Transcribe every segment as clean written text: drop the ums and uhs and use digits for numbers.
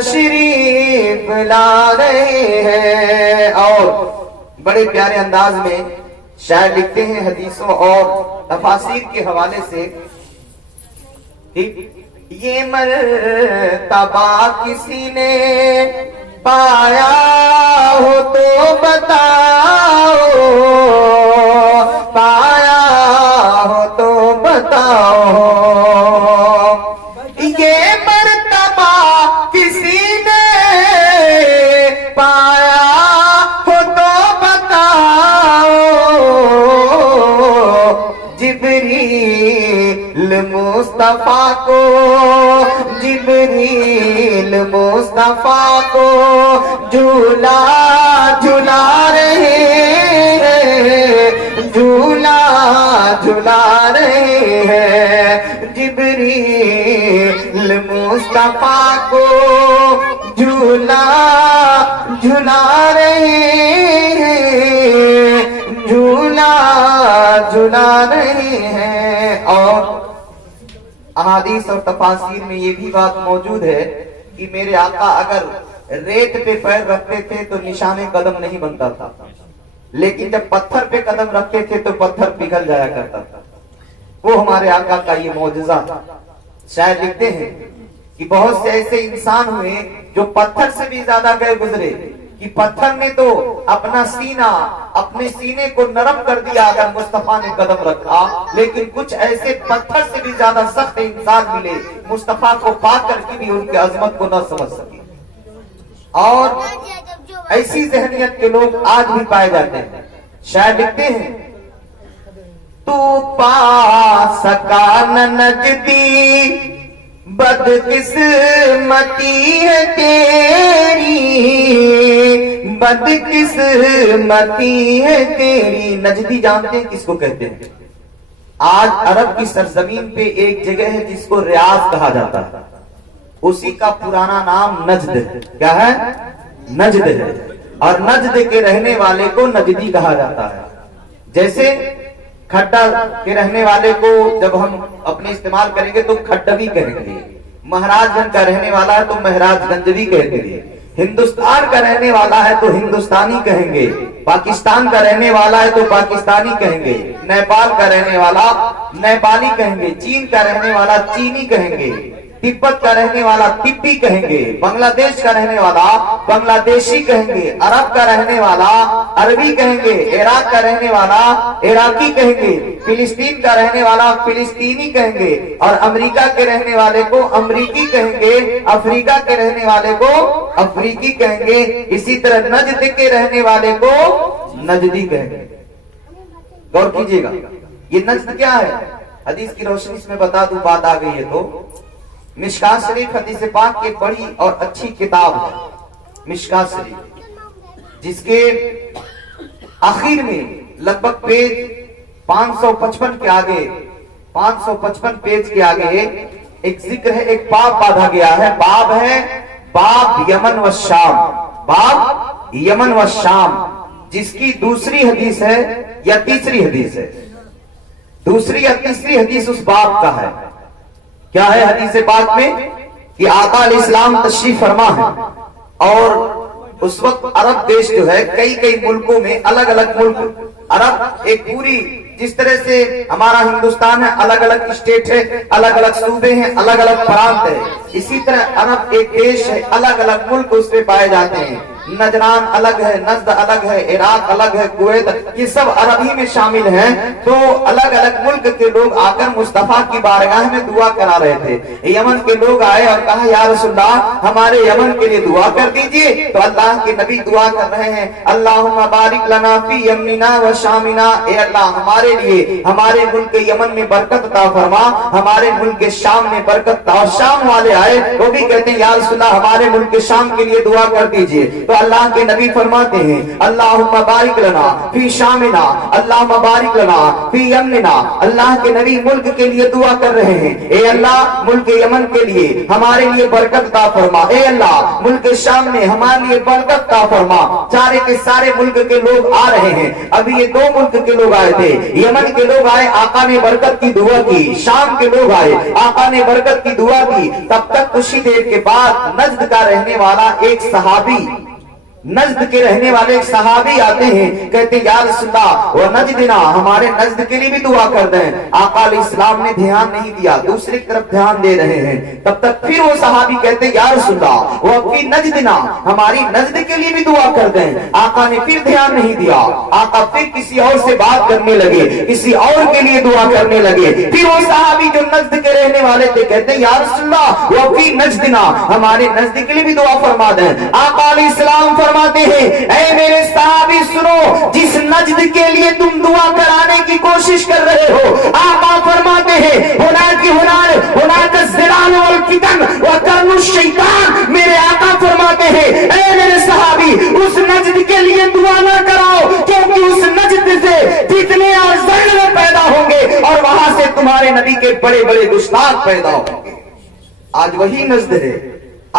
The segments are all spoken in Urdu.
تشریف لا رہے ہیں. اور بڑے پیارے انداز میں شاعر لکھتے ہیں حدیثوں اور تفاسیر کے حوالے سے. یہ مرتبہ کسی نے پایا ہو تو بتاؤ، پایا ہو تو بتاؤ. یہ مرتبہ کسی نے پایا ہو تو بتاؤ. جبریل مصطفیٰ کو، جبریل مصطفیٰ کو جھولا جھلا رہے ہیں، جھولا جھلا رہے ہیں. جبریل مصطفیٰ کو جھولا جھلا رہے ہیں، جھولا جھلا رہے ہیں. اور احادیث اور تفاسیر میں یہ بھی بات موجود ہے کہ میرے آقا اگر ریت پہ پیر رکھتے تھے تو نشان قدم نہیں بنتا تھا، لیکن جب پتھر پہ قدم رکھتے تھے تو پتھر پگھل جایا کرتا تھا. وہ ہمارے آقا کا یہ معجزہ تھا. شاید لکھتے ہیں کہ بہت سے ایسے انسان ہوئے جو پتھر سے بھی زیادہ گئے گزرے کہ پتھر نے تو اپنا سینہ، اپنے سینے کو نرم کر دیا اگر مصطفیٰ نے قدم رکھا، لیکن کچھ ایسے پتھر سے بھی زیادہ سخت انسان ملے مصطفیٰ کو پا کر کے بھی ان کی عظمت کو نہ سمجھ سکے. اور ایسی ذہنیت کے لوگ آج بھی پائے جاتے ہیں. شاید لکھتے ہیں تو پا سکا نہ نجدی بدقسمتی ہے تیری، بدقسمتی ہے تیری. نجدی جانتے ہیں کس کو کہتے ہیں؟ آج عرب کی سرزمین پہ ایک جگہ ہے جس کو ریاض کہا جاتا ہے، اسی کا پرانا نام نجد ہے. کیا ہے؟ نجد ہے. اور نجد کے رہنے والے کو نجدی کہا جاتا ہے. جیسے کھڈا کے رہنے والے کو جب ہم اپنے استعمال کریں گے تو کھڈوی کہیں گے، مہاراج گنج کا رہنے والا ہے تو مہاراج گنجوی کہیں گے، ہندوستان کا رہنے والا ہے تو ہندوستانی کہیں گے، پاکستان کا رہنے والا ہے تو پاکستانی کہیں گے، نیپال کا رہنے والا نیپالی کہیں گے، چین کا رہنے والا چینی کہیں گے، تبت کا رہنے والا تبی کہیں گے، بنگلہ دیش کا رہنے والا بنگلہ دیشی کہیں گے، عرب کا رہنے والا عربی کہیں گے، عراق کا رہنے والا عراقی کہیں گے، فلسطین کا رہنے والا فلسطینی کہیں گے، اور امریکہ کے رہنے والے کو امریکی کہیں گے، افریقہ کے رہنے والے کو افریقی کہیں گے. اسی طرح نجد کے رہنے والے کو نجدی کہیں گے. غور کیجئے گا یہ نجد کیا ہے. حدیث کی روشنی اس میں بتا دوں، بات آ گئی ہے تو مشکات شریف حدیث پاک کی بڑی اور اچھی کتاب ہے مشکات شریف، جس کے آخر میں لگ بھگ پیج 555 کے آگے 555 پیج کے آگے ایک ذکر ہے، ایک باب باندھا گیا ہے. باب ہے باب یمن و شام، باب یمن و شام، جس کی دوسری حدیث ہے یا تیسری حدیث ہے، دوسری یا تیسری حدیث اس باب کا ہے. کیا ہے حدیث پاک میں کہ آقا علیہ السلام تشریف فرما ہے، اور اس وقت عرب دیش جو ہے کئی ملکوں میں الگ الگ ملک، عرب ایک پوری جس طرح سے ہمارا ہندوستان ہے الگ الگ اسٹیٹ ہے، الگ الگ صوبے ہیں، الگ الگ پرانت ہے، اسی طرح عرب ایک دیش ہے، الگ الگ ملک اس میں پائے جاتے ہیں. نجران الگ ہے، نجد الگ ہے، عراق الگ ہے، کویت، یہ سب عربی میں شامل ہیں. تو الگ الگ ملک کے لوگ آ کر مصطفیٰ کی بارگاہ میں دعا کرا رہے تھے. یمن کے لوگ آئے اور کہا یا رسول اللہ ہمارے یمن کے لیے دعا کر دیجئے. تو اللہ کے نبی دعا کر رہے ہیں اللہم بارک لنا فی یمننا و شامنا، اے اللہ ہمارے لیے ہمارے ملک یمن میں برکت عطا فرما، ہمارے ملک شام میں برکت عطا. اور شام والے آئے وہ بھی کہتے ہیں یا رسول اللہ ہمارے ملک شام کے لیے دعا کر دیجئے. تو اللہ کے نبی فرماتے ہیں اللہم بارک لنا فی شامنا، اللہم بارک لنا فی یمننا۔ اللہ کے نبی ملک کے لیے دعا کر رہے ہیں، اے اللہ ملک یمن کے لیے ہمارے لیے برکت عطا فرما، اے اللہ ملک شام میں ہمارے لیے برکت عطا فرما۔ سارے کے سارے ملک کے لوگ آ رہے ہیں، ابھی یہ دو ملک کے لوگ آئے تھے، یمن کے لوگ آئے، آقا نے برکت کی دعا کی، شام کے لوگ آئے، آقا نے برکت کی دعا کی۔ تب تک کچھ ہی دیر کے بعد نجد کا رہنے والا ایک صحابی، نجد کے رہنے والے ایک صحابی آتے ہیں، کہتے ہیں یا رسول اللہ وہ نجدنا، ہمارے نجد کے لیے بھی دعا کر دیں۔ آقا علیہ السلام نے دھیان نہیں دیا، دوسری طرف دھیان دے رہے ہیں۔ تب تک پھر وہ صحابی کہتے ہیں یا رسول اللہ وہ اپنی نجدنا، ہماری نجد کے لیے بھی دعا کر دیں۔ آقا نے پھر دھیان نہیں دیا، آقا پھر کسی اور سے بات کرنے لگے، کسی اور کے لیے دعا کرنے لگے۔ پھر وہ صحابی جو نجد کے رہنے والے تھے کہتے ہیں یا رسول اللہ وہ اپنی نجدنا، ہمارے نجد کے لیے بھی دعا فرما دیں۔ آقا علیہ السلام فرماتے ہیں اے میرے صحابی سنو، جس نجد کے لیے تم دعا کرانے کی کوشش کر رہے ہو، آقا فرماتے ہیں ہناک الزلال والفتن وقرن الشیطان، میرے آقا فرماتے ہیں اے میرے صحابی اس نجد کے لیے دعا نہ کراؤ، کیونکہ اس نجد سے فتنے اور زلزلے پیدا ہوں گے اور وہاں سے تمہارے نبی کے بڑے بڑے گستاخ پیدا ہوں گے۔ آج وہی نجد ہے،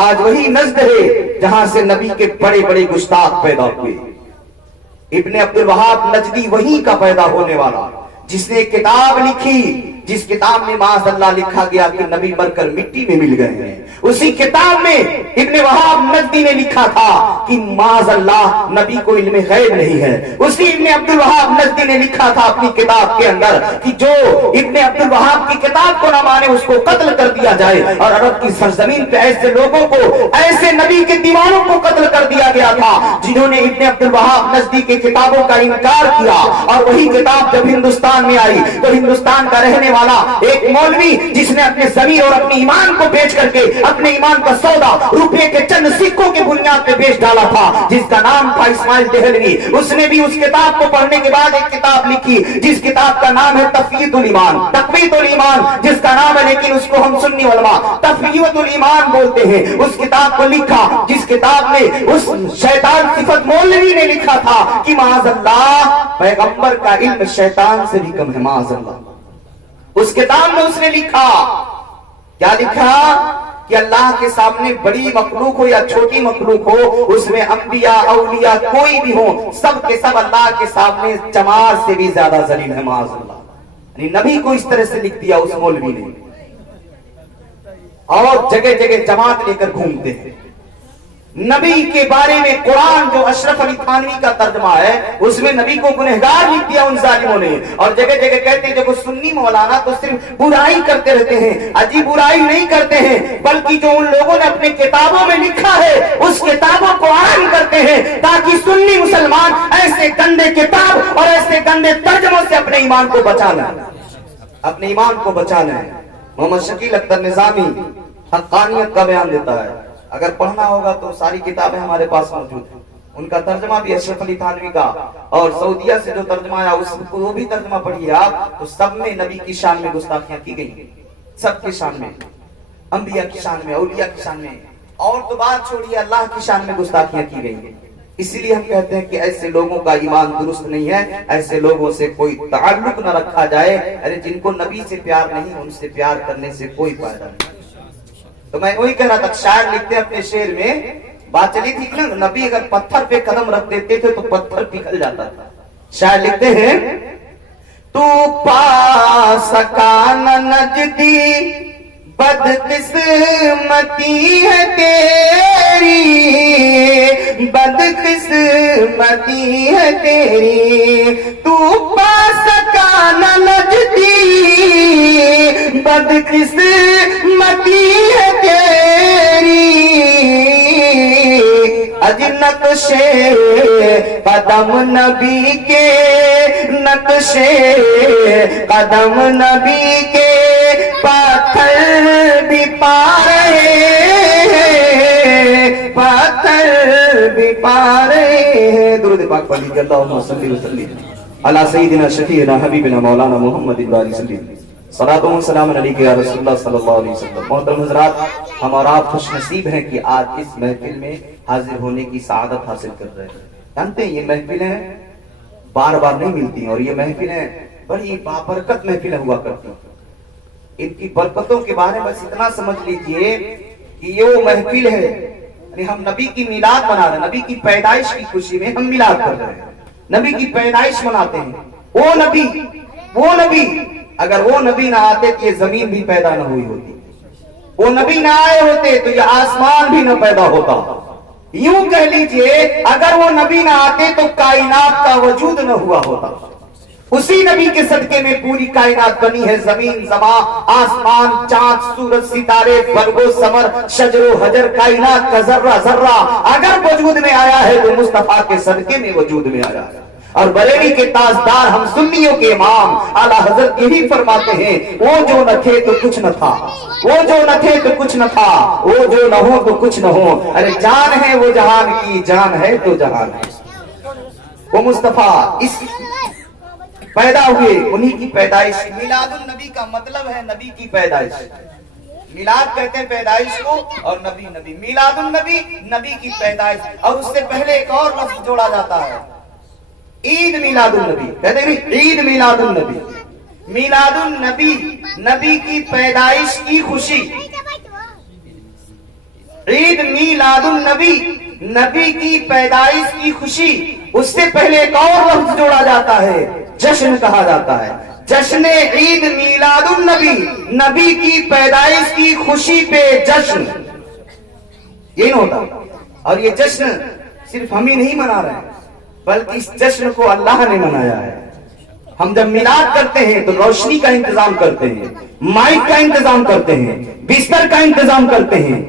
آج وہی نجد ہے جہاں سے نبی کے بڑے بڑے گستاخ پیدا ہوئے۔ ابن عبد الوہاب نجدی وہی کا پیدا ہونے والا، جس نے ایک کتاب لکھی، جس کتاب میں معاذ اللہ لکھا گیا کہ نبی مر کر مٹی میں مل گئے ہیں۔ اسی کتاب میں ابن وہاب نجدی نے لکھا تھا کہ معاذ اللہ نبی کو علم غیب نہیں ہے۔ اسی ابن عبد الوہاب نجدی نے لکھا تھا اپنی کتاب کے اندر کہ جو ابن عبد الوہاب کی کتاب کو نہ مانے اس کو قتل کر دیا جائے، اور عرب کی سرزمین پہ ایسے لوگوں کو، ایسے نبی کے دیوانوں کو قتل کر دیا گیا تھا جنہوں نے ابن عبد الوہاب نجدی کی کتابوں کا انکار کیا۔ اور وہی کتاب جب ہندوستان میں آئی تو ہندوستان کا رہنے والا ایک مولوی جس نے اپنے ضمیر اور اپنے ایمان کو بیچ کر کے اپنے ایمان کا سودا روپے کے چند سکوں کے بنیاد پہ بیچ ڈالا تھا، جس کا نام تھا اسماعیل دہلوی، اس نے بھی اس کتاب کو پڑھنے کے بعد ایک کتاب لکھی جس کتاب کا نام ہے تقویت الایمان، تقویت الایمان جس کا نام ہے، لیکن اس کو ہم سنی علماء تقویت الایمان بولتے ہیں۔ اس کتاب کو لکھا جس کتاب میں اس شیطان صفت مولوی نے لکھا تھا کہ معاذ اللہ پیغمبر کا علم شیطان سے بھی کم ہے، معاذ اللہ۔ اس کتاب میں اس نے لکھا، کیا لکھا کہ اللہ کے سامنے بڑی مخلوق ہو یا چھوٹی مخلوق ہو، اس میں انبیاء اولیاء کوئی بھی ہو، سب کے سب اللہ کے سامنے چمار سے بھی زیادہ ذلیل ہے، معاذ اللہ۔ یعنی نبی کو اس طرح سے لکھ دیا اس مولوی نے، اور جگہ جگہ جماعت لے کر گھومتے ہیں۔ نبی کے بارے میں قرآن جو اشرف علی تھانوی کا ترجمہ ہے اس میں نبی کو گنہگار لکھ دیا ان ظالموں نے، اور جگہ جگہ کہتے ہیں جب سنی مولانا تو صرف برائی کرتے رہتے ہیں۔ عجیب برائی نہیں کرتے ہیں، بلکہ جو ان لوگوں نے اپنے کتابوں میں لکھا ہے اس کتابوں کو عام کرتے ہیں تاکہ سنی مسلمان ایسے گندے کتاب اور ایسے گندے ترجموں سے اپنے ایمان کو بچا لیں، اپنے ایمان کو بچا لیں۔ محمد شکیل اختر نظامی حقانیت کا بیان دیتا ہے، اگر پڑھنا ہوگا تو ساری کتابیں ہمارے پاس موجود ہیں۔ ان کا ترجمہ بھی اشرف علی تھانوی کا، اور سعودیہ سے جو ترجمہ آیا اس کو وہ بھی ترجمہ پڑھیے آپ، تو سب میں نبی کی شان میں گستاخیاں کی گئی، سب کی شان میں، انبیاء کی شان میں، اولیاء کی شان میں، اور تو بات چھوڑیے اللہ کی شان میں گستاخیاں کی گئی ہیں۔ اسی لیے ہم کہتے ہیں کہ ایسے لوگوں کا ایمان درست نہیں ہے، ایسے لوگوں سے کوئی تعلق نہ رکھا جائے۔ ارے جن کو نبی سے پیار نہیں ان سے پیار کرنے سے کوئی فائدہ نہیں۔ تو میں وہی کہہ رہا تھا، شاعر لکھتے ہیں اپنے شعر میں، بات چلی تھی کہ نبی اگر پتھر پہ قدم رکھ دیتے تھے تو پتھر پگھل جاتا تھا۔ شاعر لکھتے ہیں تو پا سکا نہ نجدی بد قسمتی ہے تیری، بد قسمتی ہے تیری، تو پا سکا نہ نجدی بد قسمتی ہے تیری، اج نقشے قدم نبی کے، نقشے قدم نبی کے پتھر بھی پا رہے ہیں، پتھر بھی پا رہے ہیں۔ درود پاک پڑھ لیجیے، اللہم صلی وسلم علی سیدنا شفیعنا حبیبنا مولانا محمد صلی اللہ علیہ وسلم۔ صلاۃ و سلام علیکم یا رسول اللہ صلی اللہ علیہ وسلم۔ محترم حضرات، ہم اور آپ خوش نصیب ہیں کہ آج اس محفل میں حاضر ہونے کی سعادت حاصل کر رہے ہیں۔ جانتے ہیں یہ محفلیں بار بار نہیں ملتی اور یہ محفلیں بڑی بابرکت محفلیں ہوا کرتی ہیں۔ ان کی برکتوں کے بارے میں بس اتنا سمجھ لیجئے کہ یہ وہ محفل ہے، یعنی ہم نبی کی میلاد منا رہے ہیں، نبی کی پیدائش کی خوشی میں ہم میلاد کر رہے ہیں، نبی کی پیدائش مناتے ہیں۔ وہ نبی اگر وہ نبی نہ آتے تو یہ زمین بھی پیدا نہ ہوئی ہوتی، وہ نبی نہ آئے ہوتے تو یہ آسمان بھی نہ پیدا ہوتا۔ یوں کہہ لیجئے اگر وہ نبی نہ آتے تو کائنات کا وجود نہ ہوا ہوتا۔ اسی نبی کے صدقے میں پوری کائنات بنی ہے، زمین زمان، آسمان، چاند، سورج، ستارے، برگ و ثمر، شجر و حجر، کائنات کا ذرہ ذرہ اگر وجود میں آیا ہے تو مصطفیٰ کے صدقے میں وجود میں آیا ہے۔ اور بریلی کے تاجدار ہم سنیوں کے امام اعلیٰ حضرت یہی فرماتے ہیں، وہ جو نہ تھے تو کچھ نہ تھا، وہ جو نہ تھے تو کچھ نہ تھا، وہ جو نہ ہو تو کچھ نہ ہو۔ ارے جان ہے وہ جہان کی، جان ہے تو جہان ہے۔ وہ مصطفیٰ اس پیدا ہوئے، انہی کی پیدائش۔ میلاد النبی کا مطلب ہے نبی کی پیدائش۔ میلاد کہتے ہیں پیدائش کو، اور نبی میلاد النبی، نبی کی پیدائش۔ اور اس سے پہلے ایک اور لفظ جوڑا جاتا ہے، عید میلاد النبی، کہتے ہیں عید میلاد النبی۔ میلاد النبی، نبی کی پیدائش کی خوشی۔ عید میلاد النبی، نبی کی پیدائش کی خوشی۔ اس سے پہلے ایک اور لفظ جوڑا جاتا ہے، جشن کہا جاتا ہے۔ جشن عید میلاد النبی، نبی کی پیدائش کی خوشی پہ جشن، یہ ہوتا۔ اور یہ جشن صرف ہم ہی نہیں منا رہے ہیں، بلکہ اس جشن کو اللہ نے منایا ہے۔ ہم جب میلاد کرتے ہیں تو روشنی کا انتظام کرتے ہیں، مائک کا انتظام کرتے ہیں، بستر کا انتظام کرتے ہیں،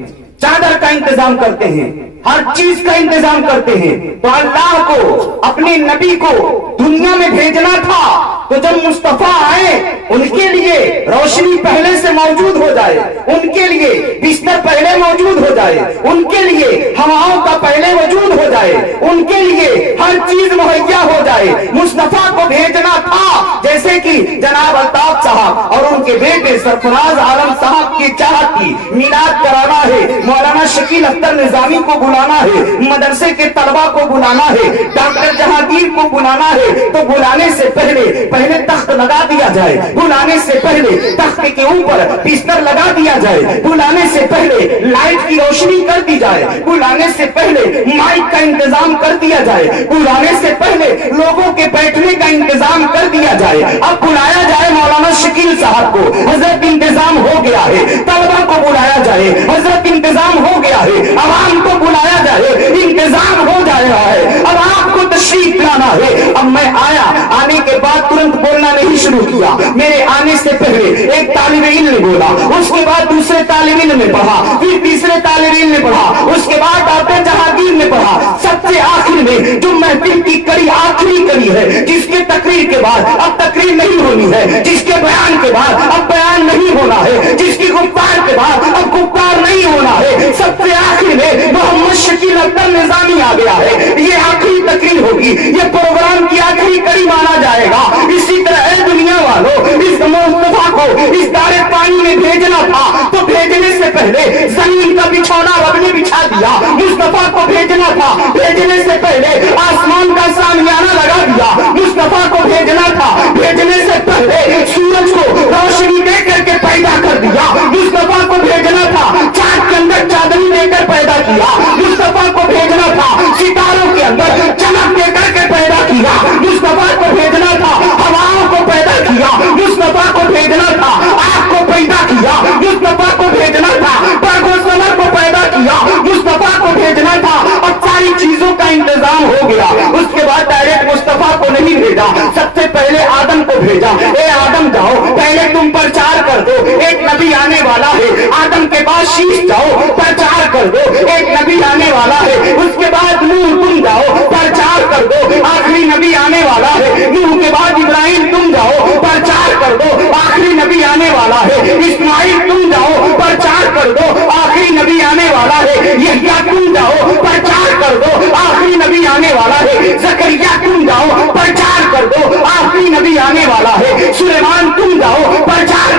چادر کا انتظام کرتے ہیں، ہر چیز کا انتظام کرتے ہیں۔ تو اللہ کو اپنے نبی کو دنیا میں بھیجنا تھا، تو جب مصطفیٰ آئے ان کے لیے روشنی پہلے سے موجود ہو جائے، ان کے لیے بستر پہلے موجود ہو جائے، ان کے لیے ہواؤں کا پہلے وجود ہو جائے، ان کے لیے ہر چیز مہیا ہو جائے۔ مصطفیٰ کو بھیجنا تھا، جیسے کہ جناب الطاف صاحب اور ان کے بیٹے سرفراز عالم صاحب کی چاہت تھی، میلاد کرانا ہے، مولانا شکیل اختر نظامی کو بلانا ہے، مدرسے کے طلبا کو بلانا ہے، ڈاکٹر جہانگیر کو بلانا ہے، تو بلانے سے پہلے تخت لگا دیا جائے، بلانے سے پہلے تخت کے اوپر بستر لگا دیا جائے، بلانے سے پہلے لائٹ کی روشنی کر دی جائے، بلانے سے پہلے مائک کا انتظام کر دیا جائے، بلانے سے پہلے لوگوں کے بیٹھنے کا انتظام کر دیا جائے۔ اب بلایا جائے مولانا شکیل صاحب کو، حضرت انتظام ہو گیا ہے، طلبا کو بلایا جائے، حضرت انتظام ہو گیا ہے، عوام کو بلایا جائے، انتظام ہو جا رہا ہے، اب آپ کو تشریف لانا ہے۔ اب میں آیا، آنے کے بعد ترنت بولنا نہیں شروع کیا، میرے آنے سے پہلے ایک طالب علم نے بولا، اس کے بعد دوسرے طالب علم نے پڑھا، پھر تیسرے طالب علم نے پڑھا، اس کے بعد ڈاکٹر جہانگیر نے پڑھا، سب سے آخر میں جو محفل کی کڑی آخری کڑی ہے، جس کے تقریر کے بعد اب تقریر نہیں ہونی ہے، جس کے بیان کے بعد اب بیان نہیں ہونا ہے، جس کی گفتار کے بعد اب گفتار نہیں ہونا ہے، سب سے آخر میں محمد شکیل اختر نظامی آ گیا ہے، یہ آخری تقریر ہوگی، یہ پروگرام کی آخری کڑی مانا جائے گا۔ اسی طرح اے دنیا والوں، اس مصطفیٰ کو اس دارے پانی میں بھیجنا تھا، تو بھیجنے سے پہلے زمین کا بچھونا رب نے بچھا دیا۔ مصطفیٰ کو بھیجنا تھا، بھیجنے سے پہلے آسمان کا سامیانہ لگا دیا۔ مصطفیٰ کو بھیجنا تھا، بھیجنے سے پہلے سورج کو روشنی دے کر کے پیدا کر دیا۔ مصطفیٰ کو بھیجنا تھا، چاند کے اندر چادری دے کر پیدا کیا۔ مصطفیٰ کو بھیجنا تھا، ستاروں کے اندر چمک دے کر کے پیدا کیا۔ مصطفیٰ کو بھیجنا تھا، ہواؤں کو پیدا کیا۔ مصطفیٰ کو بھیجنا تھا، آگ کو پیدا کیا۔ مصطفیٰ کو بھیجنا تھا، برگ و ثمر کو پیدا کیا۔ مصطفیٰ کو بھیجنا تھا، اور ساری چیزوں کا انتظام ہو گیا۔ اس کے بعد ڈائریکٹ مصطفیٰ کو نہیں بھیجا، سب سے پہلے آدم کو بھیجا۔ اے آدم جاؤ، پہلے تم پرچار کر دو، ایک نبی آنے والا ہے۔ آدم کے بعد شیش جاؤ، پرچار کر دو، ایک نبی آنے والا ہے۔ اس کے بعد نوح تم جاؤ، پرچار کر دو، آخری نبی آنے والا ہے۔ نوح کے بعد ابراہیم تم جاؤ، پرچار کر دو، آخری نبی آنے والا ہے۔ اسماعیل تم جاؤ، پرچار کر دو، آخری نبی آنے والا ہے۔ یحییٰ تم جاؤ، پرچار کر دو، آخری نبی آنے والا ہے۔ زکریا تم جاؤ، پرچار کر دو، آخری نبی آنے والا ہے۔ سلیمان تم جاؤ، پرچار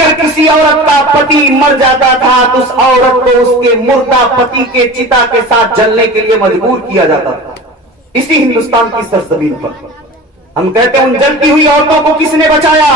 اگر کسی عورت کا پتی مر جاتا تھا تو اس عورت کو اس کے مردہ پتی کے چتا کے ساتھ جلنے کے لیے مجبور کیا جاتا تھا. اسی ہندوستان کی سرزمین پر ہم کہتے ہیں ان جلتی ہوئی عورتوں کو کس نے بچایا؟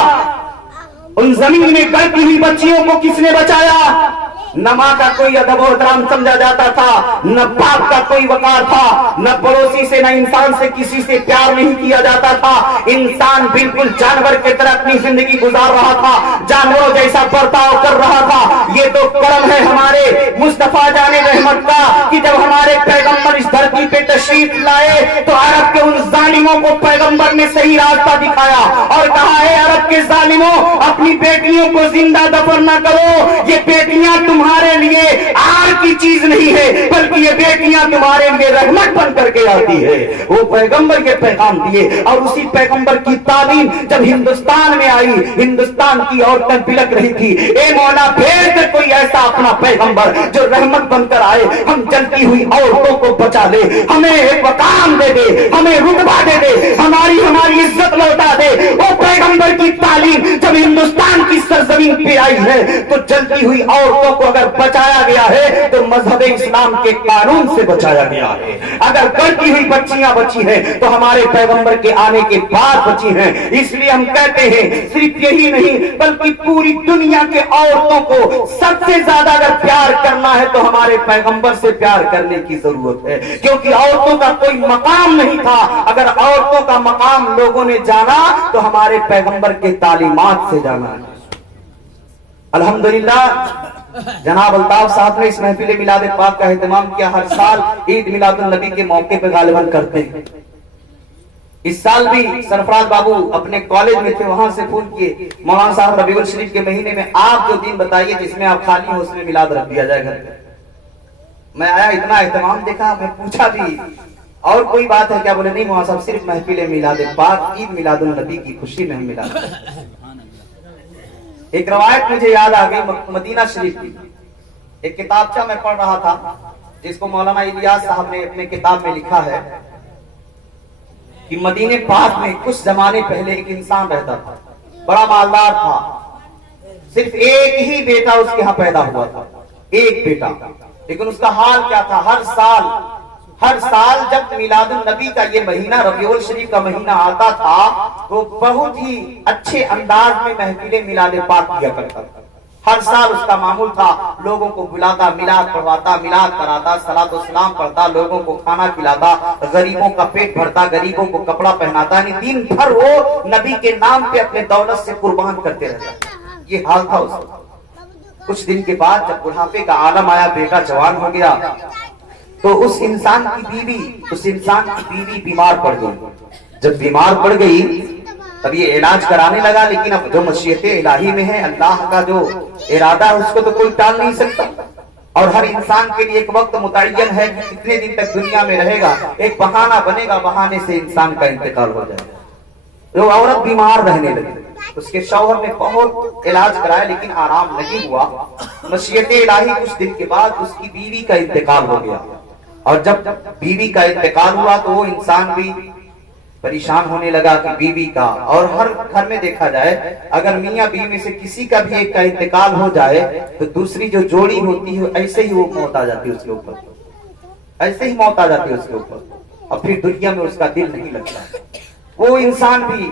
ان زمین میں گلتی ہوئی بچیوں کو کس نے بچایا؟ نہ ماں کا کوئی ادب و احترام سمجھا جاتا تھا، نہ باپ کا کوئی وقار تھا، نہ پڑوسی سے نہ انسان سے کسی سے پیار نہیں کیا جاتا تھا. انسان بالکل جانور کی طرح اپنی زندگی گزار رہا تھا، جانوروں جیسا برتاؤ کر رہا تھا. یہ تو کرم ہے ہمارے مصطفیٰ جان رحمت کا کہ جب ہمارے پیغمبر اس دھرتی پہ تشریف لائے تو عرب کے ان ظالموں کو پیغمبر نے صحیح راستہ دکھایا اور کہا ہے عرب کے ظالموں اپنی بیٹیوں کو زندہ دفن نہ کرو، یہ بیٹیاں تمہارے لیے آر کی چیز نہیں ہے بلکہ یہ بیٹیاں تمہارے لیے رحمت بن کر کے آتی ہے. وہ پیغمبر کے پیغام دیے اور اسی پیغمبر کی تعلیم جب ہندوستان میں آئی، ہندوستان کی عورتیں بلک رہی تھی، اے مولا بھیج دے کوئی ایسا اپنا پیغمبر جو رحمت بن کر آئے، ہم جلتی ہوئی عورتوں کو بچا لے، ہمیں ایک مقام دے دے، ہمیں رتبہ دے دے، ہماری عزت لوٹا دے. وہ پیغمبر کی تعلیم جب ہندوستان کی سرزمین پہ آئی ہے تو جلتی ہوئی عورتوں کو اگر بچایا گیا ہے تو مذہب اسلام کے قانون سے بچایا گیا ہے. اگر گڑتی ہوئی بچیاں بچی ہیں تو ہمارے پیغمبر کے آنے کے بعد بچی ہیں. اس لیے ہم کہتے ہیں صرف یہی نہیں بلکہ پوری دنیا کے عورتوں کو سب سے زیادہ اگر پیار کرنا ہے تو ہمارے پیغمبر سے پیار کرنے کی ضرورت ہے، کیونکہ عورتوں کا کوئی مقام نہیں تھا. اگر عورتوں کا مقام لوگوں نے جانا تو ہمارے پیغمبر کے تعلیمات سے جانا ہے. الحمدللہ جناب الطاف صاحب نے اس محفل میلاد پاک کا اہتمام کیا. ہر سال عید میلاد النبی کے موقع پہ غالباً کرتے ہیں. اس سال بھی سرفراز بابو اپنے کالج میں تھے، وہاں سے فون کیے مولانا صاحب ربیع الشریف کے مہینے میں آپ جو دن بتائیے جس میں آپ خالی ہو اس میں میلاد رکھ دیا جائے گا. میں آیا اتنا اہتمام دیکھا، میں پوچھا بھی اور کوئی بات ہے کیا؟ بولے نہیں مولانا صاحب صرف محفل میلاد پاک عید میلاد النبی کی خوشی میں ہم میلاد. ایک روایت مجھے یاد آ گئی مدینہ شریف کی. ایک کتابچہ میں پڑھ رہا تھا جس کو مولانا الیاس صاحب نے اپنے کتاب میں لکھا ہے کہ مدینہ پاک میں کچھ زمانے پہلے ایک انسان رہتا تھا، بڑا مالدار تھا، صرف ایک ہی بیٹا اس کے ہاں پیدا ہوا تھا، ایک بیٹا. لیکن اس کا حال کیا تھا؟ ہر سال جب میلاد النبی کا یہ مہینہ ربیع الشریف کا مہینہ آتا تھا تو بہت ہی اچھے انداز میں محفل میلاد پاک کیا کرتا تھا. ہر سال اس کا معمول تھا لوگوں کو بلاتا، میلاد پڑھواتا، میلاد کراتا، صلاۃ و سلام پڑھتا، لوگوں کو کھانا کھلاتا، غریبوں کا پیٹ بھرتا، غریبوں کو کپڑا پہناتا، یعنی دن بھر وہ نبی کے نام پہ اپنے دولت سے قربان کرتے رہتا. یہ حال تھا اس کا. کچھ دن کے بعد جب بڑھاپے کا عالم آیا، بیٹا جوان ہو گیا تو اس انسان کی بیوی بیمار پڑ گئی. جب بیمار پڑ گئی تب یہ علاج کرانے لگا، لیکن اب جو مشیت الہی میں ہے، اللہ کا جو ارادہ ہے اس کو تو کوئی ٹال نہیں سکتا. اور ہر انسان کے لیے ایک وقت متعین ہے کہ کتنے دن تک دنیا میں رہے گا. ایک بہانہ بنے گا، بہانے سے انسان کا انتقال ہو جائے گا. جو عورت بیمار رہنے لگی، اس کے شوہر نے بہت علاج کرایا لیکن آرام نہیں ہوا. مشیت الہی کچھ دن کے بعد اس کی بیوی کا انتقال ہو گیا. اور جب بیوی کا انتقال ہوا تو وہ انسان بھی پریشان ہونے لگا کہ بیوی کا، اور ہر گھر میں دیکھا جائے اگر میاں بیوی میں سے کسی کا بھی ایک کا انتقال ہو جائے تو دوسری جو جوڑی ہوتی ہے ایسے ہی وہ موت آ جاتی ہے اس کے اوپر، ایسے ہی موت آ جاتی ہے اس کے اوپر. اور پھر دنیا میں اس کا دل نہیں لگتا. وہ انسان بھی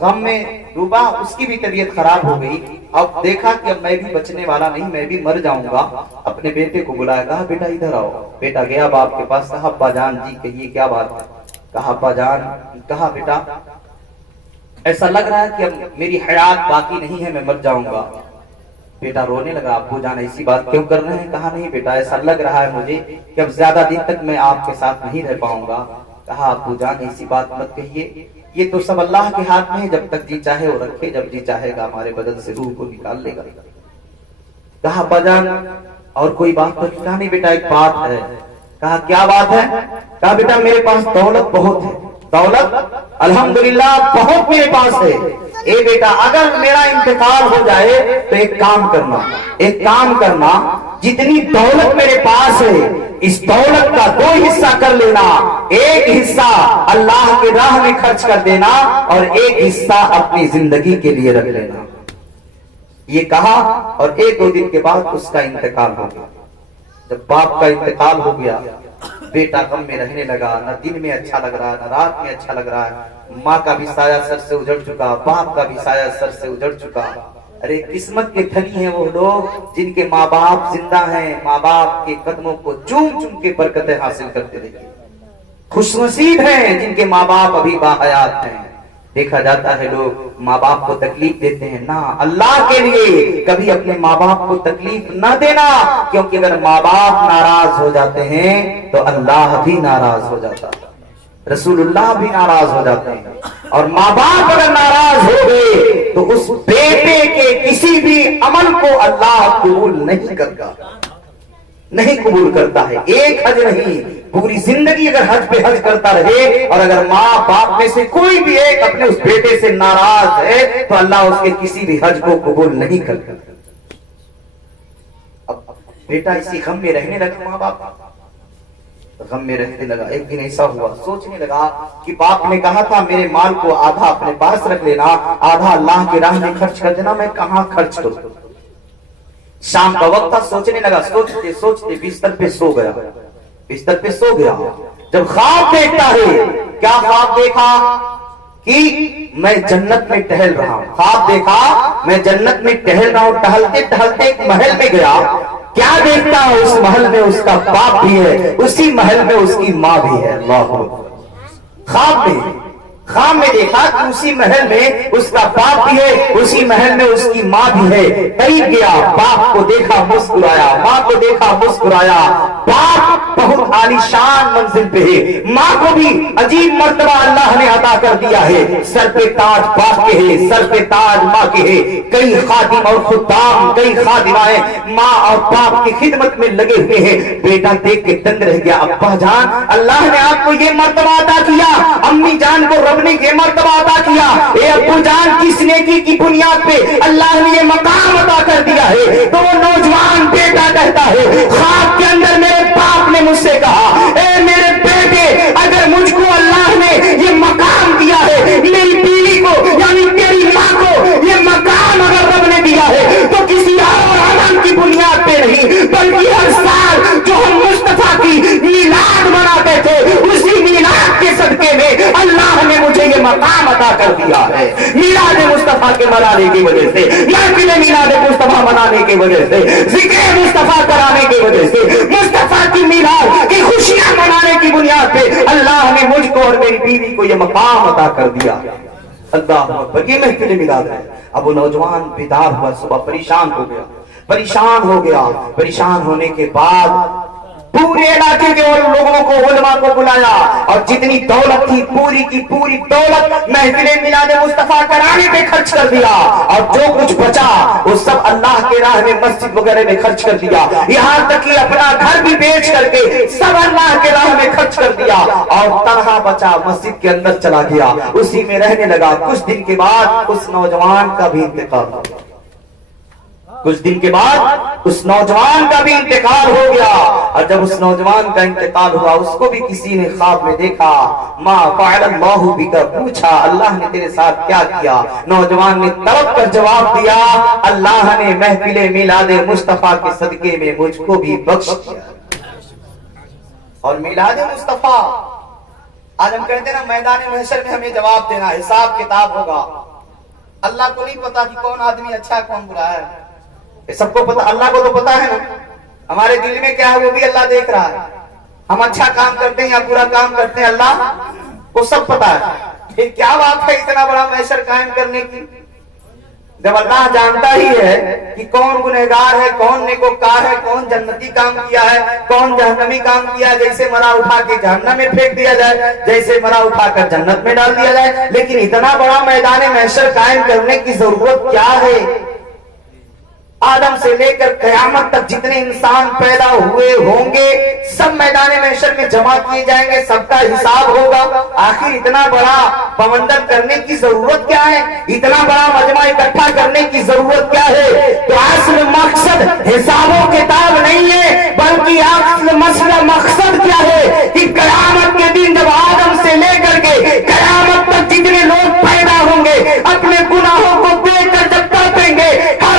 غم میں ڈوبا، اس کی بھی طبیعت خراب ہو گئی. اب دیکھا کہ اب میں بھی بچنے والا نہیں، میں بھی مر جاؤں گا. اپنے بیٹے کو بلایا، کہا بیٹا ادھر آؤ. بیٹا گیا باپ کے پاس، کہا ابا جان جی کہیے کیا بات ہے؟ کہا ابا جان، کہا بیٹا ایسا لگ رہا ہے کہ اب میری حیات باقی نہیں ہے، میں مر جاؤں گا. بیٹا رونے لگا. ابو جان ایسی بات کیوں کر رہے ہیں؟ کہا نہیں بیٹا ایسا لگ رہا ہے مجھے کہ اب زیادہ دن تک میں آپ کے ساتھ نہیں رہ پاؤں گا. کہا ابو جان ایسی بات مت کہیے، یہ تو سب اللہ کے ہاتھ میں ہے، جب تک جی چاہے وہ رکھے، جب جی چاہے گا ہمارے بدن سے روح کو نکال لے گا. کہا ابا جان اور کوئی بات تو؟ کہا نہیں بیٹا ایک بات ہے. کہا کیا بات ہے؟ کہا بیٹا میرے پاس دولت بہت ہے، دولت الحمدللہ بہت میرے پاس ہے. اے بیٹا اگر میرا انتقال ہو جائے تو ایک کام کرنا، جتنی دولت میرے پاس ہے اس دولت کا 2 حصہ کر لینا. ایک حصہ اللہ کے راہ میں خرچ کر دینا اور ایک حصہ اپنی زندگی کے لیے رکھ لینا. یہ کہا اور ایک دو دن کے بعد اس کا انتقال ہو گیا۔ جب باپ کا انتقال ہو گیا بیٹا غم میں رہنے لگا، نہ دن میں اچھا لگ رہا نہ رات میں اچھا لگ رہا ہے، ماں کا بھی سایہ سر سے اجڑ چکا، باپ کا بھی سایہ سر سے اجڑ چکا۔ ارے قسمت کے دھنی ہیں وہ لوگ جن کے ماں باپ زندہ ہیں، ماں باپ کے قدموں کو چوم چوم کے برکتیں حاصل کرتے دیکھیں۔ خوش نصیب ہیں جن کے ماں باپ ابھی باحیات ہیں۔ دیکھا جاتا ہے لوگ ماں باپ کو تکلیف دیتے ہیں، نہ، اللہ کے لیے کبھی اپنے ماں باپ کو تکلیف نہ دینا، کیونکہ اگر ماں باپ ناراض ہو جاتے ہیں تو اللہ بھی ناراض ہو جاتا ہے، رسول اللہ بھی ناراض ہو جاتے ہیں۔ اور ماں باپ اگر ناراض ہو گئے تو اس بیٹے کے کسی بھی عمل کو اللہ قبول نہیں کرتا، نہیں قبول کرتا ہے۔ ایک حج نہیں، پوری زندگی اگر حج پہ حج کرتا رہے اور اگر ماں باپ میں سے کوئی بھی ایک اپنے اس بیٹے سے ناراض ہے تو اللہ اس کے کسی بھی حج کو قبول نہیں کرتا۔ اب بیٹا اسی غم میں رہنے لگا، ماں باپ غم میں رہنے لگا۔ ایک دن ایسا ہوا، سوچنے لگا کہ باپ نے کہا تھا میرے مال کو آدھا اپنے پاس رکھ لینا، آدھا اللہ کی راہ میں خرچ کر دینا، میں کہاں خرچ کروں؟ شام کا وقت تھا، سوچنے لگا، سوچتے سوچتے بستر پہ سو گیا، بستر پہ سو گیا۔ جب خواب دیکھتا ہے، کیا خواب دیکھا کہ میں جنت میں ٹہل رہا ہوں۔ خواب دیکھا میں جنت میں ٹہل رہا ہوں، ٹہلتے ٹہلتے ایک محل میں گیا۔ کیا دیکھتا ہے؟ اس محل میں اس کا باپ بھی ہے، اسی محل میں اس کی ماں بھی ہے۔ اللہ اکبر۔ خواب میں دیکھا کہ اسی محل میں اس کا باپ بھی ہے، اسی محل میں اس کی ماں بھی ہے۔ قریب گیا، باپ کو دیکھا مسکرایا، ماں کو دیکھا مسکرایا۔ باپ بہت عالیشان منزل پہ ہے، ماں کو بھی عجیب مرتبہ اللہ نے عطا کر دیا ہے۔ سر پہ تاج باپ کے ہے، سر پہ تاج ماں کے ہے۔ کئی خادم اور خدام، کئی خادمائیں ماں اور باپ کی خدمت میں لگے ہوئے ہیں۔ بیٹا دیکھ کے دنگ رہ گیا، ابا جان اللہ نے آپ کو یہ مرتبہ عطا کیا، امی جان کو رب نے یہ مرتبہ عطا کیا، اے ابو جان کس نیکی کی بنیاد پہ اللہ نے یہ مقام عطا کر دیا ہے؟ تو وہ نوجوان بیٹا کہتا ہے، خواب کے اندر میرے باپ نے مجھ سے کہا، اے میرے بیٹے اگر مجھ کو اللہ نے یہ مقام دیا ہے، میری بیوی کو یعنی تیری ماں کو یہ مقام اگر رب نے دیا ہے تو کسی اور عمل کی بنیاد پہ نہیں، بلکہ ہر سال جو ہم مصطفیٰ کی میلاد مناتے تھے اسی میلاد کے صدقے میں اللہ نے مجھے یہ مقام عطا کر دیا ہے۔ میلاد مصطفیٰ کے منانے کی وجہ سے، محفل میلاد مصطفیٰ منانے کی وجہ سے، ذکر مصطفیٰ کرانے کی وجہ سے، مصطفیٰ کی میلاد کی خوشیاں منانے کی بنیاد پہ اللہ نے مجھ کو اور میری بیوی کو یہ مقام عطا کر دیا۔ اللہ اکبر۔ یہ محفل میلاد ہے۔ اب وہ نوجوان بیدار ہوا، صبح پریشان ہو گیا، پریشان ہو گیا۔ پریشان ہونے کے بعد پورے علاقے کے لوگوں کو، علماء کو بلایا اور جتنی دولت تھی پوری کی پوری دولت محفل میلاد مصطفیٰ کرانے پہ خرچ کر دیا، اور جو کچھ بچا وہ سب اللہ کے راہ میں مسجد وغیرہ میں خرچ کر دیا، یہاں تک کہ اپنا گھر بھی بیچ کر کے سب اللہ کے راہ میں خرچ کر دیا، اور تنہا بچا مسجد کے اندر چلا گیا، اسی میں رہنے لگا۔ کچھ دن کے بعد اس نوجوان کا بھی انتقال ہو گیا، کچھ دن کے بعد اس نوجوان کا بھی انتقال ہو گیا۔ اور جب اس نوجوان کا انتقال ہوا اس کو بھی کسی نے خواب میں دیکھا، ما فعل اللہ بک، پوچھا اللہ نے تیرے ساتھ کیا کیا؟ نوجوان نے تڑپ کر جواب دیا، اللہ نے محفل میلاد مصطفیٰ کے صدقے میں مجھ کو بھی بخش دیا۔ اور میلاد مصطفیٰ آج ہم کہتے ہیں نا میدان محشر میں ہمیں جواب دینا، حساب کتاب ہوگا۔ اللہ کو نہیں پتا کہ کون آدمی اچھا ہے کون برا ہے، یہ سب کو پتا، اللہ کو تو پتا ہے نا ہمارے دل میں کیا ہے وہ بھی اللہ دیکھ رہا ہے، ہم اچھا کام کرتے ہیں یا برا کام کرتے ہیں اللہ کو سب پتا ہے۔ یہ کیا بات ہے اتنا بڑا محشر قائم کرنے کی، جب اللہ جانتا ہی ہے کہ کون گنہگار ہے، کون نیکوکار ہے، کون جنتی کام کیا ہے، کون جہنمی کام کیا ہے، جیسے مرا اٹھا کے جہنم میں پھینک دیا جائے، جیسے مرا اٹھا کر جنت میں ڈال دیا جائے، لیکن اتنا بڑا میدان محشر قائم کرنے کی ضرورت کیا ہے؟ آدم سے لے کر قیامت تک جتنے انسان پیدا ہوئے ہوں گے سب میدان محشر میں جمع کیے جائیں گے، سب کا حساب ہوگا۔ آخر اتنا بڑا بمنڈل کرنے کی ضرورت کیا ہے؟ اتنا بڑا مجمع اکٹھا کرنے کی ضرورت کیا ہے؟ تو اصل مقصد حساب و کتاب نہیں ہے، بلکہ اصل مسئلہ مقصد کیا ہے کہ قیامت کے دن جب آدم سے لے کر کے قیامت تک جتنے لوگ پیدا ہوں گے اپنے گناہوں کو دیکھ کر جب تڑپیں گے، ہر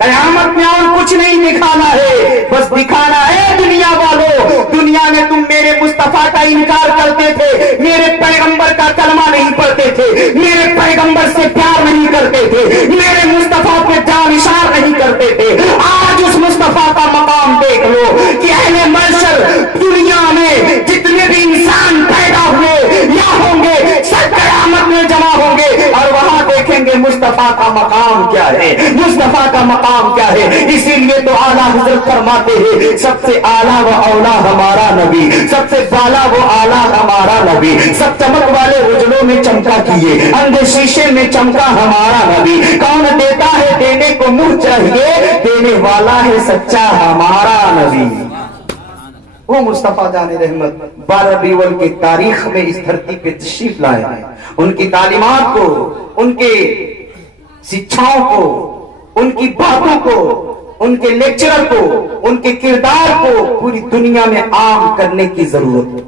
قیامت میں اور کچھ نہیں دکھانا ہے، بس دکھانا ہے دنیا والوں، دنیا میں تم میرے مصطفیٰ کا انکار کرتے تھے، میرے پیغمبر کا کلمہ نہیں پڑھتے تھے، میرے پیغمبر سے پیار نہیں کرتے تھے، میرے مصطفیٰ پہ جانشار نہیں کرتے تھے۔ آج اس مصطفیٰ کا مقام دیکھ لو کہ اہل محشر دنیا میں جتنے بھی انسان پیدا ہوئے یا ہوں گے سب قیامت میں جمع ہوں گے، اور وہاں دیکھیں گے مصطفیٰ کا مقام کیا ہے، مصطفیٰ کا مقام کیا ہے۔ اسی لیے تو اعلیٰ حضرت فرماتے ہیں سب سے اعلیٰ و اولا ہمارا نبی، سب سے بالا و اعلیٰ ہمارا نبی، سب چمک والے اجلوں میں چمکا کیے اندھے شیشے میں چمکا ہمارا نبی، کون دیتا ہے دینے کو منہ چاہیے، دینے والا ہے سچا ہمارا نبی۔ وہ مصطفیٰ جان رحمت 12 ربیع الاول کی تاریخ میں اس دھرتی پہ تشریف لائے ہیں، ان کی تعلیمات کو، ان کے شکشاؤں کو، ان کی باتوں کو، ان کے لیکچر کو، ان کے کردار کو پوری دنیا میں عام کرنے کی ضرورت ہے،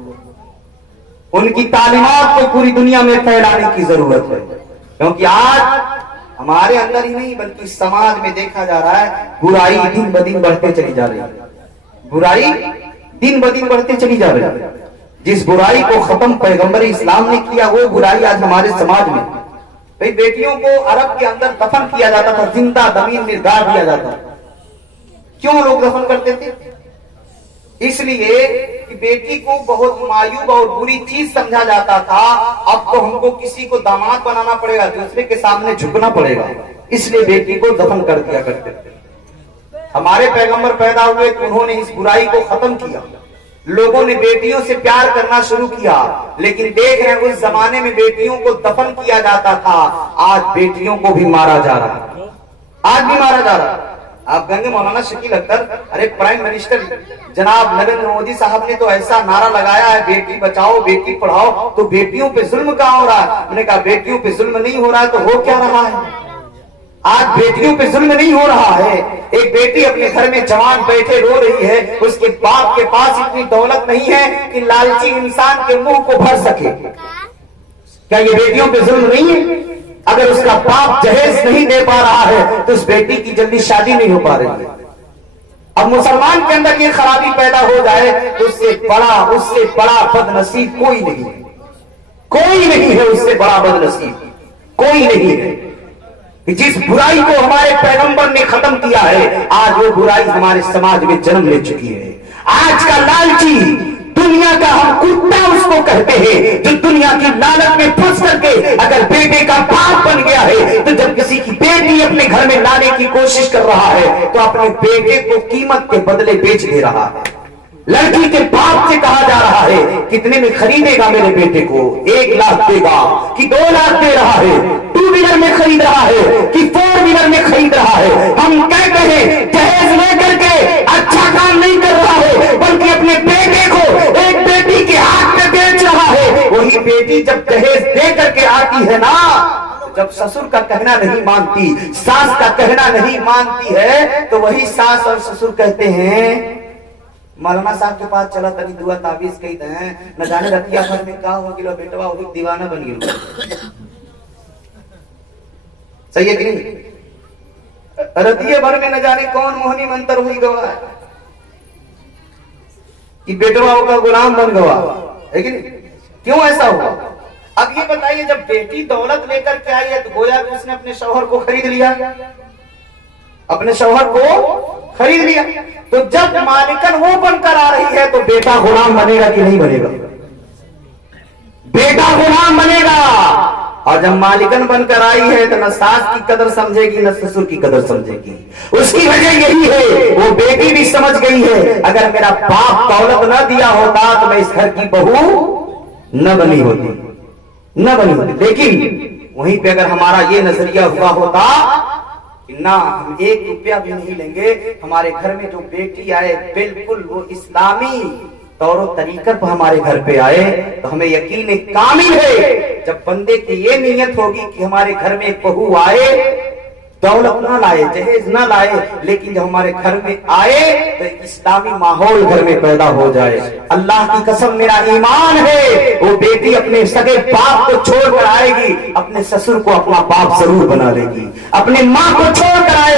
ان کی تعلیمات کو پوری دنیا میں پھیلانے کی ضرورت ہے، کیونکہ آج ہمارے اندر ہی نہیں بلکہ سماج میں دیکھا جا رہا ہے برائی دن بدن بڑھتے چلی جا رہی ہے، برائی دن بدن بڑھتے چلی جا رہی ہے۔ جس برائی کو ختم پیغمبر اسلام نے کیا وہ برائی آج ہمارے سماج میں، بھئی بیٹیوں کو عرب کے اندر دفن کیا جاتا تھا، زندہ زمین میں گاڑ دیا جاتا تھا۔ کیوں لوگ دفن کرتے تھے؟ اس لیے کہ بیٹی کو بہت معیوب اور بری چیز سمجھا جاتا تھا، اب تو ہم کو کسی کو داماد بنانا پڑے گا، دوسرے کے سامنے جھکنا پڑے گا، اس لیے بیٹی کو دفن کر دیا کرتے تھے۔ ہمارے پیغمبر پیدا ہوئے تو انہوں نے اس برائی کو ختم کیا، لوگوں نے بیٹیوں سے پیار کرنا شروع کیا، لیکن دیکھ رہے ہیں اس زمانے میں بیٹیوں کو دفن کیا جاتا تھا، آج بیٹیوں کو بھی مارا جا رہا ہے، آج بھی مارا جا رہا ہے۔ آپ کہیں گے مولانا شکیل اختر، ارے پرائم منسٹر جناب نریندر مودی صاحب نے تو ایسا نعرہ لگایا ہے بیٹی بچاؤ بیٹی پڑھاؤ، تو بیٹیوں پہ ظلم کہاں ہو رہا ہے؟ میں نے کہا بیٹیوں پہ ظلم نہیں ہو رہا ہے تو ہو کیا رہا ہے؟ آج بیٹیوں پہ ظلم نہیں ہو رہا ہے۔ ایک بیٹی اپنے گھر میں جوان بیٹھے رو رہی ہے، اس کے باپ کے پاس اتنی دولت نہیں ہے کہ لالچی انسان کے منہ کو بھر سکے، کیا یہ بیٹیوں پہ ظلم نہیں ہے؟ اگر اس کا باپ جہیز نہیں دے پا رہا ہے تو اس بیٹی کی جلدی شادی نہیں ہو پا رہی ہے۔ اب مسلمان کے اندر یہ خرابی پیدا ہو جائے تو اس سے بڑا بد نصیب کوئی نہیں ہے، کوئی نہیں ہے، اس سے بڑا بد نصیب کوئی نہیں ہے۔ جس برائی کو ہمارے پیغمبر نے ختم کیا ہے، آج وہ برائی ہمارے سماج میں جنم لے چکی ہے۔ آج کا لالچی دنیا کا ہم کتا اس کو کہتے ہیں جو دنیا کی لالچ میں پھنس کر کے اگر بیٹے کا باپ بن گیا ہے، تو جب کسی کی بیٹی اپنے گھر میں لانے کی کوشش کر رہا ہے تو اپنے بیٹے کو قیمت کے بدلے بیچ دے رہا ہے۔ لڑکی کے باپ سے کہا جا رہا ہے کتنے میں خریدے گا میرے بیٹے کو؟ 1 لاکھ دے گا کہ 2 لاکھ دے رہا ہے، 2 ویلر میں خرید رہا ہے کہ 4 ویلر میں خرید رہا ہے۔ ہم کہتے ہیں جہیز لے کر کے اچھا کام نہیں کر رہا ہے بلکہ اپنے بیٹے کو ایک بیٹی کے ہاتھ میں بیچ رہا ہے۔ وہی بیٹی جب جہیز دے کر کے آتی ہے نا، جب سسر کا کہنا نہیں مانتی، ساس کا کہنا نہیں مانتی ہے، تو وہی ساس اور سسر کہتے ہیں مولانا صاحب کے پاس چلا تنی دعا تعویذ کہی دیں، نہ جانے رتیا بھر میں کہا ہو گلو بیٹوا وہی دیوانہ بن گلو۔ صحیح ہے کہ نہیں؟ رتیا بھر میں نہ جانے کون موہنی منتر ہوئی گوا ہے کہ بیٹوا کا غلام بن گوا ہے کہ نہیں؟ کیوں ایسا ہوا؟ اب یہ بتائیے جب بیٹی دولت لے کر کے آئی ہے تو گویا کہ اس نے اپنے شوہر کو خرید لیا، اپنے شوہر کو خرید لیا، تو جب مالکن وہ بن کر آ رہی ہے تو بیٹا غلام بنے گا کہ نہیں بنے گا؟ بیٹا غلام بنے گا۔ اور جب مالکن بن کر آئی ہے تو نہ ساس کی قدر سمجھے گی نہ سسر کی قدر سمجھے گی۔ اس کی وجہ یہی ہے وہ بیٹی بھی سمجھ گئی ہے اگر میرا باپ دولت نہ دیا ہوتا تو میں اس گھر کی بہو نہ بنی ہوتی، نہ بنی ہوتی۔ لیکن وہیں پہ اگر ہمارا یہ نظریہ ہوا ہوتا نہ ہم 1 روپیہ بھی نہیں لیں گے، ہمارے گھر میں جو بیٹی آئے بالکل وہ اسلامی طور و طریقہ پر ہمارے گھر پہ آئے، تو ہمیں یقین کامل ہے جب بندے کی یہ نیت ہوگی کہ ہمارے گھر میں ایک بہو آئے، دولت نہ لائے جہیز نہ لائے، لیکن جب ہمارے گھر میں آئے تو اسلامی ماحول گھر میں پیدا ہو جائے۔ اللہ کی قسم میرا ایمان ہے وہ بیٹی اپنے سگے باپ کو چھوڑ کر آئے گی، اپنے سسر کو اپنا باپ ضرور بنا لے گی، اپنے ماں کو چھوڑ کر آئے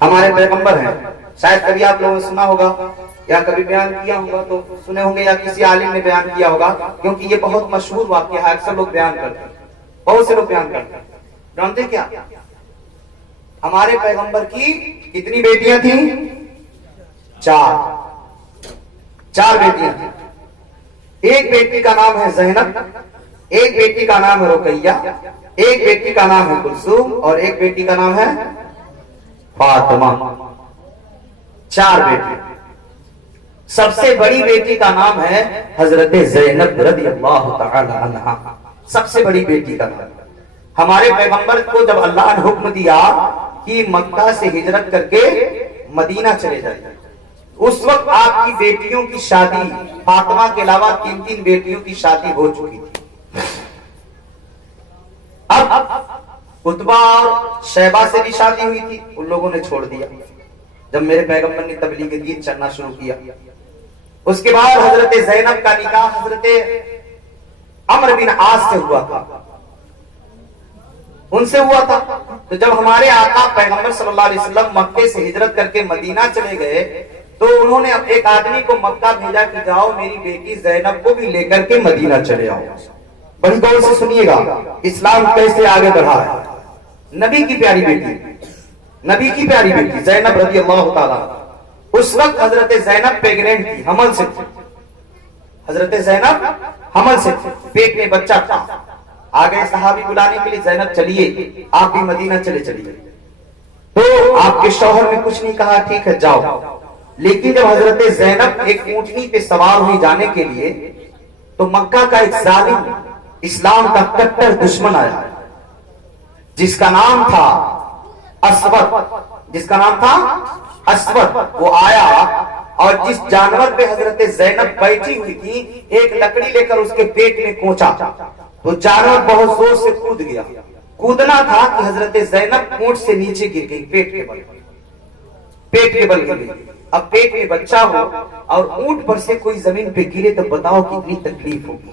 ہمارے پیغمبر ہیں. شاید کبھی آپ لوگوں نے سنا ہوگا یا کبھی بیان کیا ہوگا تو سنے ہوں گے یا کسی عالم نے بیان کیا ہوگا, کیونکہ یہ بہت مشہور واقعہ ہے, اکثر لوگ بیان کرتے ہیں, بہت سے لوگ بیان کرتے ہیں. جانتے کیا ہمارے پیغمبر کی کتنی بیٹیاں تھیں؟ چار بیٹیاں تھیں. ایک بیٹی کا نام ہے زینب, ایک بیٹی کا نام ہے رقیہ, ایک بیٹی کا نام ہے کلثوم اور ایک بیٹی کا نام ہے فاطمہ. 4 بیٹی. سب سے بڑی بیٹی کا نام ہے حضرت زینب رضی اللہ تعالی عنہا, سب سے بڑی بیٹی کا نام. ہمارے پیغمبر کو جب اللہ نے حکم دیا کہ مکہ سے ہجرت کر کے مدینہ چلے جائے, اس وقت آپ کی بیٹیوں کی شادی, فاطمہ کے علاوہ 3 بیٹیوں کی شادی ہو چکی تھی. اب عتبہ اور شیبہ سے بھی شادی ہوئی تھی, ان لوگوں نے چھوڑ دیا جب میرے پیغمبر نے تبلیغ دین چلنا شروع کیا. اس کے بعد حضرت زینب کا نکاح حضرت عمرو بن عاص سے ہوا تھا, ان سے ہوا تھا. تو جب ہمارے آقا پیغمبر صلی اللہ علیہ وسلم مکے سے ہجرت کر کے مدینہ چلے گئے تو انہوں نے ایک آدمی کو مکہ بھیجا کہ جاؤ میری بیٹی زینب کو بھی لے کر کے مدینہ چلے آؤ. بڑی غور سے سنیے گا اسلام کیسے آگے بڑھا ہے. نبی کی پیاری بیٹی, نبی کی پیاری بیٹی زینب رضی اللہ تعالیٰ. اس وقت حضرت زینب پیگنینٹ تھی, حمل سے تھی. حضرت زینب حمل سے تھی, پیٹ میں بچہ تھا. آگے صحابی بلانے کے لیے, زینب چلیے آپ بھی مدینہ چلیے. تو آپ کے شوہر نے کچھ نہیں کہا, ٹھیک ہے جاؤ. لیکن جب حضرت زینب ایک اونٹنی پہ سوار ہوئی جانے کے لیے تو مکہ کا ایک ظالم اسلام کا کٹر دشمن آیا جس کا نام تھا اسود. وہ آیا اور جس جانور پہ حضرت زینب بیٹھی ہوئی تھی ایک لکڑی لے کر اس کے پیٹ میں کوچا تو جانور بہت زور سے کود گیا. کودنا تھا کہ حضرت زینب اونٹ سے نیچے گر گئی, پیٹ کے بل گر گئی. اب پیٹ میں بچہ ہو اور اونٹ پر سے کوئی زمین پہ گرے تو بتاؤ کتنی تکلیف ہوگی.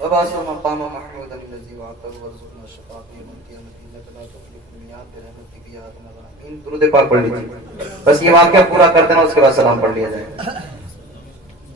وبعث مقام محمود الذي وعدته وارزقنا الشفاعة يوم القيامة إنك لا تخلف الميعاد برحمتك يا أرحم الراحمين. درود پاک پڑھ لیجیے, بس یہ واقعہ پورا کر دینا, اس کے بعد سلام پڑھ لیا جائے.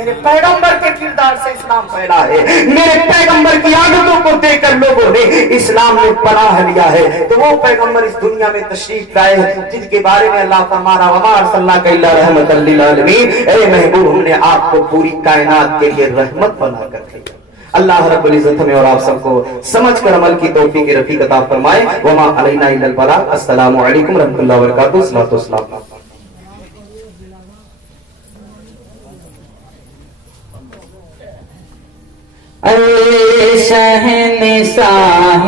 میرے پیغمبر کے کردار سے اسلام پھیلا ہے، میرے پیغمبر کی عادتوں کو دیکھ کر لوگوں نے اسلام میں پناہ لیا ہے۔ تو وہ پیغمبر اس دنیا میں تشریف لائے جن کے بارے میں اللہ فرما رہا وما ارسلناک الا رحمۃ للعالمین، اے محبوب ہم نے آپ کو پوری کائنات کے لیے رحمت بنا کر بھیجا۔ اللہ رب العزت ہمیں اور آپ سب کو سمجھ کر عمل کی توفیق رفیق عطا فرمائے۔ وما علینا الا البلاغ۔ السلام علیکم ورحمۃ اللہ وبرکاتہ۔ صلاۃ والسلام۔ اے شہنشاہ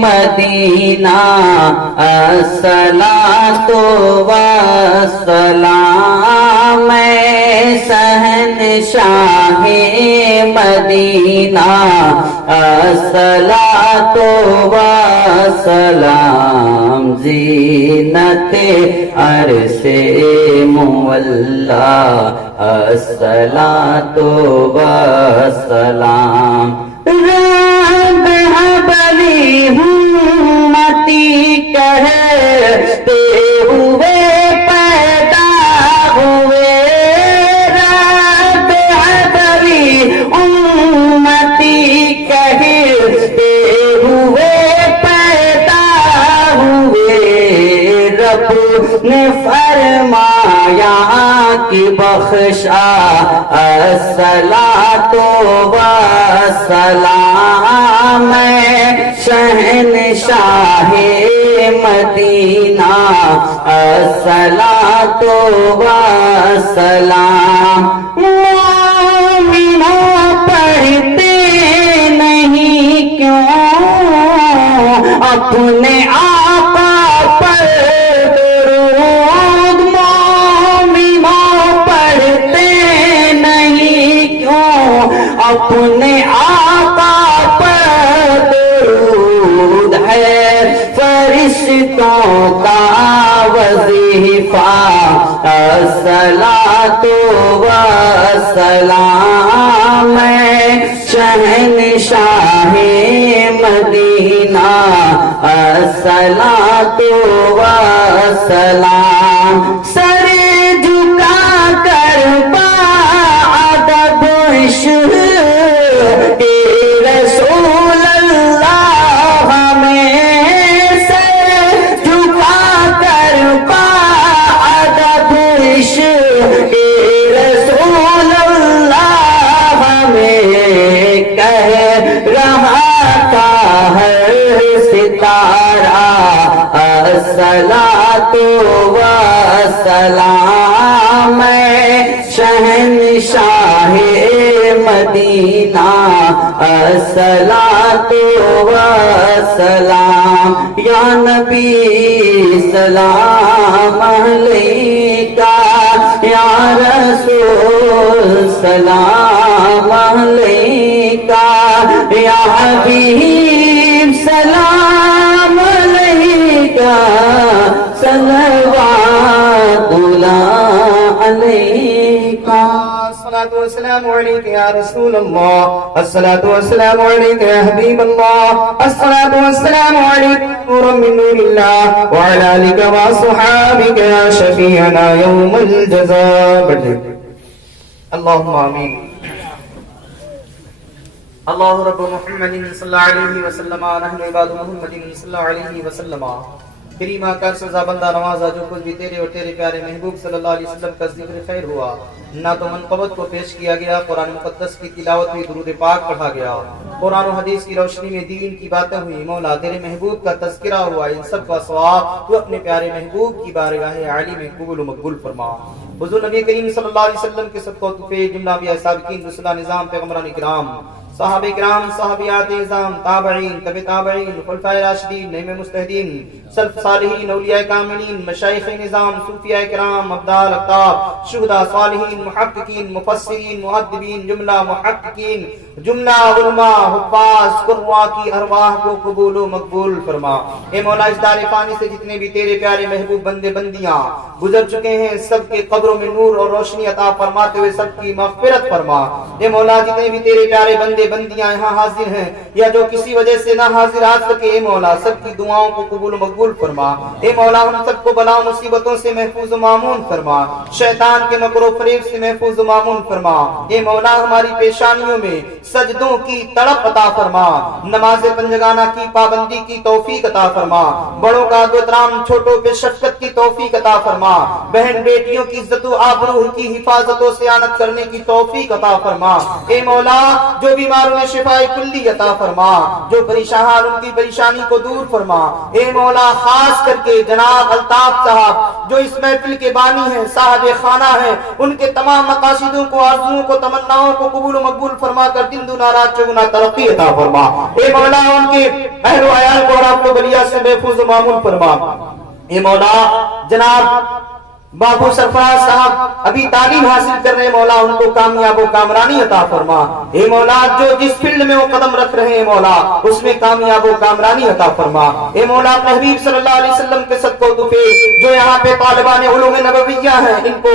مدینہ الصلاۃ والسلام، اے شہنشاہ مدینہ الصلاۃ والسلام، زینت عرش مولا الصلاۃ والسلام، رب حبلی امتی کہتے ہوئے پیدا ہوئے، رب حبلی امتی کہتے ہوئے پیدا ہوئے، رب نے فرمایا کہ بخشا الصلاۃ والسلام، شہنشاہ مدینہ الصلاۃ والسلام، مومنوں پڑھتے نہیں کیوں اپنے آقا پر درود، مومنوں پڑھتے نہیں کیوں اپنے آقا پر درود، ہے فرشتوں کا وظیفہ الصلاۃ والسلام، شہنشاہ مدینہ الصلاۃ والسلام، سر جھکا کر ادب عشق کے رسول اللہ، ہمیں سر جھکا کر ادب عشق کے رسول اللہ، ہمیں کہہ رہا تھا ہر ستارہ الصلاۃ والسلام، شہنشاہ مدینہ الصلاۃ والسلام، یا نبی سلام علیکہ، یا رسول سلام علیکہ، یا حبیب سلام علیکہ، صلوات اللہ علیکہ۔ الصلاة والسلام عليك يا رسول الله، الصلاة والسلام عليك يا حبيب الله، الصلاة والسلام عليك نورا من نور الله، وعلى آلك وصحابك يا شفيعنا يوم الجزاء۔ اللهم آمين۔ اللہ رب محمد صلی اللہ علیہ وسلم، نحن عباد محمد صلی اللہ علیہ وسلم، کریمہ کر سزا بندہ نوازا، جو کچھ بھی تیرے اور تیرے پیارے محبوب صلی اللہ علیہ وسلم کا ذکر خیر ہوا، نہ تو منقبت کو پیش کیا گیا، قرآن مقدس کی تلاوت میں درود پاک پڑھا گیا، قرآن و حدیث کی روشنی میں دین کی باتیں ہوئی، مولا تیرے محبوب کا تذکرہ ہوا، ان سب کا ثواب تو اپنے پیارے محبوب کی بارگاہ عالی میں قبول و مقبول فرما۔ حضور نبی کریم صلی اللہ علیہ وسلم کے صدقہ و طفیل جملہ انبیاء سابقین، رسولان نظام، پیغمبران کرام، صحابہ کرام، صحابیات اعظام، تابعین، تبع تابعین، خلفائے راشدین، ائمہ مجتہدین، سلف صالحین، اولیاء کاملین، مشائخ نظام، صوفیاء کرام، ابدال اقطاب، شہداء صالحین، محققین، مفسرین، مؤدبین، جملہ محققین، جملہ علماء، حفاظ، قراء کی ارواح کو قبول و مقبول فرما۔ اے مولا اس دار فانی سے جتنے بھی تیرے پیارے محبوب بندے بندیاں گزر چکے ہیں، سب کے قبروں میں نور اور روشنی عطا فرماتے ہوئے سب کی مغفرت فرما۔ اے مولا جتنے بھی تیرے پیارے بندے بندیاں یہاں حاضر ہیں یا جو کسی وجہ سے نہ حاضر آ سکے، اے مولا سب کی دعاؤں کو قبول و مقبول فرما۔ اے مولا ہم سب کو بلا مصیبتوں سے محفوظ و مامون فرما، شیطان کے مکر و فریب سے محفوظ و مامون فرما۔ اے مولا ہماری پیشانیوں میں سجدوں کی تڑپ عطا فرما، نماز پنجگانہ کی پابندی کی توفیق عطا فرما، بڑوں کا احترام چھوٹوں پہ شفقت کی توفیق عطا فرما، بہن بیٹیوں کی عزت و آبرو کی حفاظت و صیانت کرنے کی توفیق عطا فرما۔ اے مولا جو بیماروں نے شفائے کلی عطا فرما، جو پریشان ان کی پریشانی کو دور فرما۔ اے مولا خاص کر کے جناب الطاف صاحب جو اس محفل کے بانی ہیں، صاحب خانہ ہیں، ان کے تمام مقاصدوں کو، آرزوؤں کو، تمناؤں کو قبول و مقبول فرما کر دن دونا رات چگنا ترقی عطا فرما۔ اے مولا ان کے اہل و عیال کو اور آپ کو بلیا سے محفوظ و مامون فرما۔ اے مولا جناب بابو سرفراز صاحب ابھی تعلیم حاصل کر رہے، مولا ان کو کامیاب و کامرانی عطا فرما۔ اے مولا جو جس فیلڈ میں وہ قدم رکھ رہے ہیں مولا اس میں کامیاب و کامرانی عطا فرما۔ اے مولا اپنے حبیب صلی اللہ علیہ وسلم کے صدقہ و دفع جو یہاں پہ طالبان علوم نبویہ ہیں، ان کو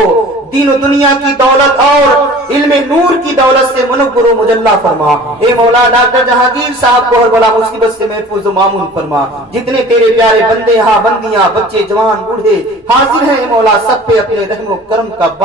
دین و دنیا کی دولت اور علم نور کی دولت سے منور و مجلہ فرما۔ اے مولا ڈاکٹر جہانگیر صاحب کو ہر بلا مصیبت سے محفوظ و مامون فرما۔ جتنے تیرے پیارے بندے یہاں، بندیاں، بچے، جوان، بوڑھے حاضر ہیں، اے مولا سب پہ اپنے رحم و کرم کا